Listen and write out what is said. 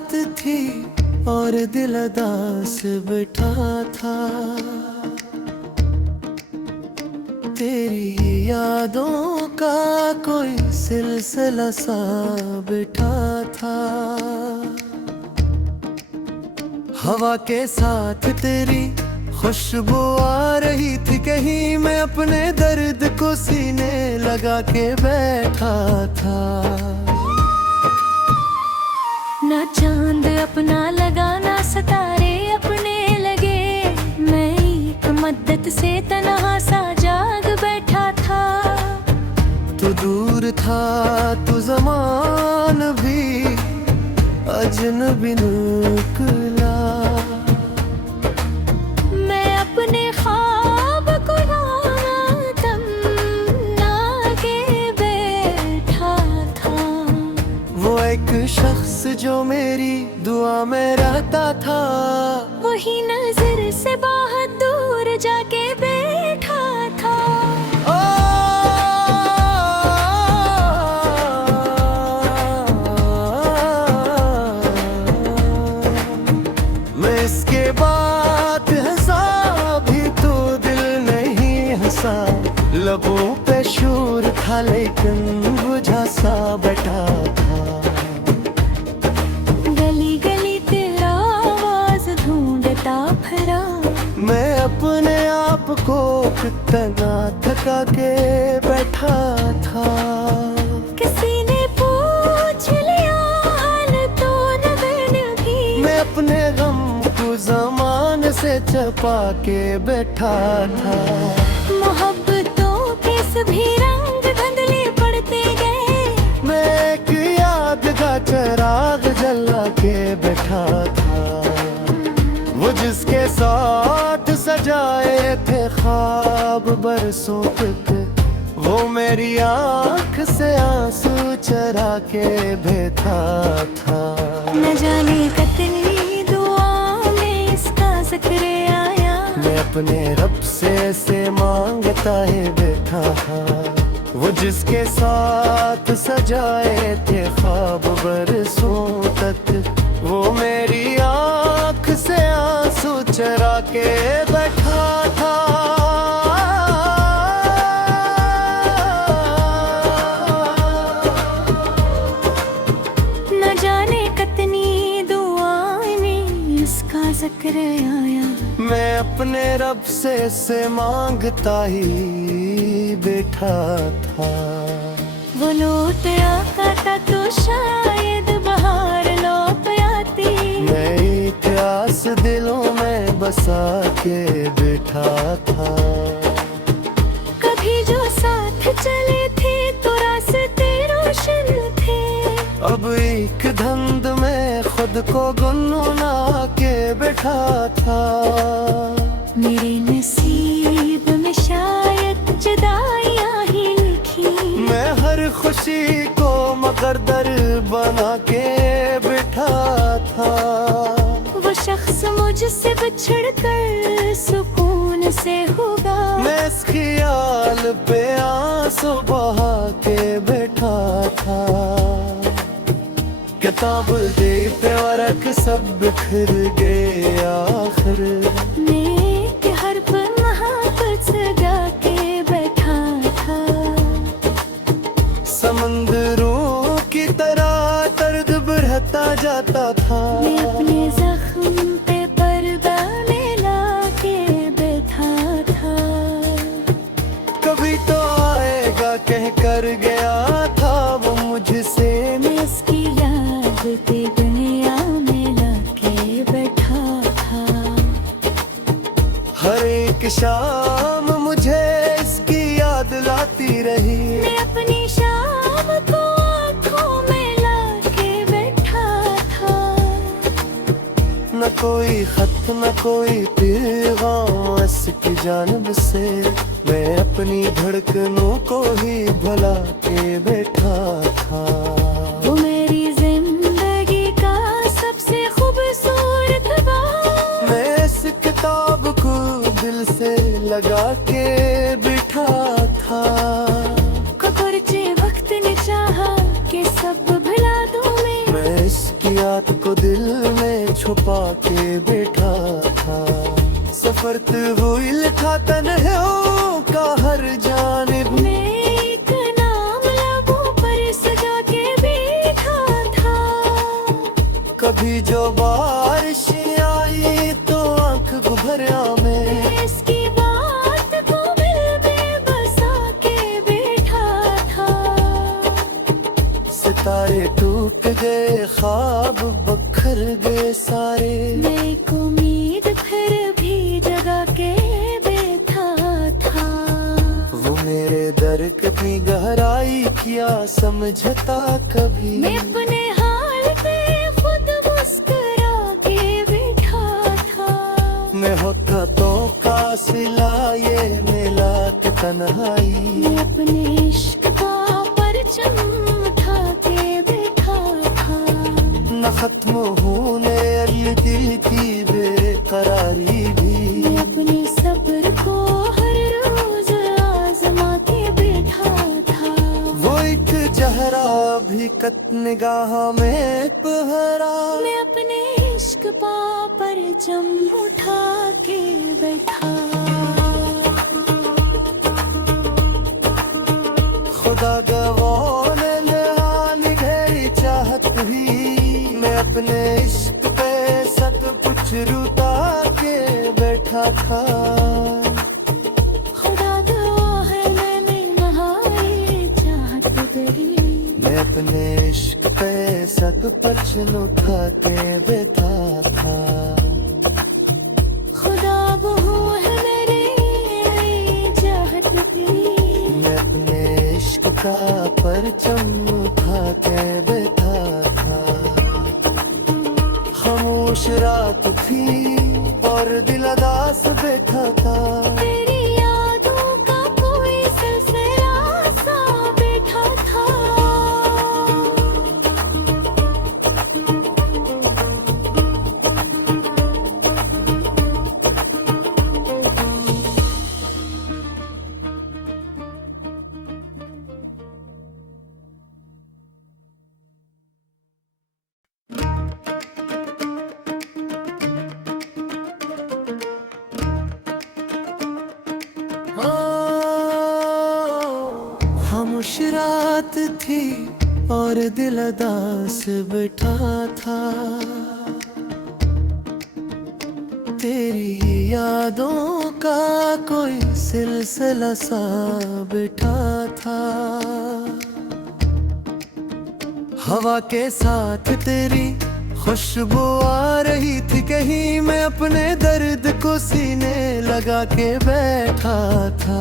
रात थी और दिल उदास बैठा था। तेरी यादों का कोई सिलसिला सा बैठा था। हवा के साथ तेरी खुशबू आ रही थी कहीं, मैं अपने दर्द को सीने लगा के बैठा था। ना चांद अपना लगा ना सितारे अपने लगे, मैं एक मद्दत से तन्हा सा जाग बैठा था। तू दूर था तू ज़मान भी अजनबी निकला। मैं अपने ख्वाब को तमन्ना के बैठा था। वो एक शख्स जो मेरी दुआ में रहता था, वही नजर से बहुत दूर जाके बैठा था। मैं इसके बाद हंसा भी तो दिल नहीं हंसा। लबों पे शोर था लेकिन बुझा सा बैठा था। गली गली तेरा आवाज ढूंढता फिरा, मैं अपने आप को कितना थका के बैठा था। किसी ने पूछ लिया हाल तो न मैंने भी, मैं अपने गम को ज़माने से छुपा के बैठा था। मोहब्बतों के सभी रंग धुंधले पड़ते गए, मैं एक याद का चिराग जला के बैठा था। वो जिसके साथ सजाए थे ख्वाब बरसों तक, वो मेरी आँख से आंसू चरा के बैठा था। न जाने कितनी दुआ में इसका जिक्र आया, मैं अपने रब से मांगता है बैठा था। वो जिसके साथ सजाए थे ख्वाब बरसों तक, वो मेरी आँख से आंसू चरा के बैठा था। न जाने कितनी दुआएं में इसका जिक्र आया। मैं अपने रब से मांगता ही बैठा था। वो लौट आता तो शायद बहार लौट आती, मैं एक आस दिलों में बसा के बैठा था। कभी जो साथ चले थे तो रास्ते रोशन थे, अब एक धुंध में खुद को गुनगुना के बैठा था। मेरे नसीब में शायद जुदाइयां ही लिखी, मैं हर खुशी को मुकद्दर बना के बैठा था। वो शख्स मुझसे बिछड़ कर सुकून से होगा, मैं इस ख्याल पे आंसू बहा के बैठा था। किताब दे पे वर्क सब बिखर गए आखिर, नेक हर पन्ना पर सजा के बैठा था। समंदरों की तरह दर्द बढ़ता जाता था। मैं अपने जख्म पे पर्दा मिला के बैठा था। कभी तो आएगा कह कर गया था वो मुझसे, मैं इसकी याद पे दुनिया में लाके बैठा था। हर एक शाम मुझे इसकी याद लाती रही। मैं अपनी शाम को आँखों में लाके बैठा था। न कोई खत न कोई पैगाम इसकी जानिब से, मैं अपनी धड़कनों को ही भुला के बैठा था। वो मेरी जिंदगी का सबसे खूबसूरत बाब, मैं इस किताब को दिल से लगा के बैठा था। कुछ वक्त ने चाहा कि सब भुला दूं मैं इसकी याद को दिल छुपा के बैठा था। सफर हुई लिखा तन्हाइयों का हर जानिब, मैं एक नाम लबों पर सजा के बैठा था। कभी जो बारिश आई तो आंख भरा में इसकी बात को दिल में बसा के बैठा था। सितारे टूट गए, ख्वाब बखर गए सारे, मैं एक उम्मीद फिर भी जगा के बैठा था। वो मेरे दर कितनी गहराई किया समझता कभी। मैं अपने हाल पे खुद मुस्कुरा के बैठा था। मैं होता तो का सिला ये मिला के तन्हाई, मैं अपने इश्क का परचम उठा के बैठा था। न खत्म होने वाली दिल की बेकरारी भी, मैं अपने सब्र को हर रोज आजमा के बैठा था। वो एक चेहरा भी कत निगाह में पहरा। मैं अपने इश्क पा परचम उठा के बैठा। खुदा गवाह ने निहानी गई चाहत भी, मैं अपने इश्क पे सब कुछ रुता के बैठा था। खुदा गवाह है मैंने नहाई चाहत तेरी। मैं अपने इश्क पे सब परचम उठा के बैठा था। खुदा बहू है मेरी नई चाहत तेरी। मैं अपने इश्क का परचम उठा के बैठा था। खामोश रात थी और दिल अदास बैठा था। तेरी यादों का कोई सिलसिला सा बैठा था। खामोश रात थी और दिल अदास बैठा था। तेरी यादों का कोई सिलसिला सा बैठा था। हवा के साथ तेरी खुशबू आ रही थी कहीं, मैं अपने दर्द को सीने लगा के बैठा था।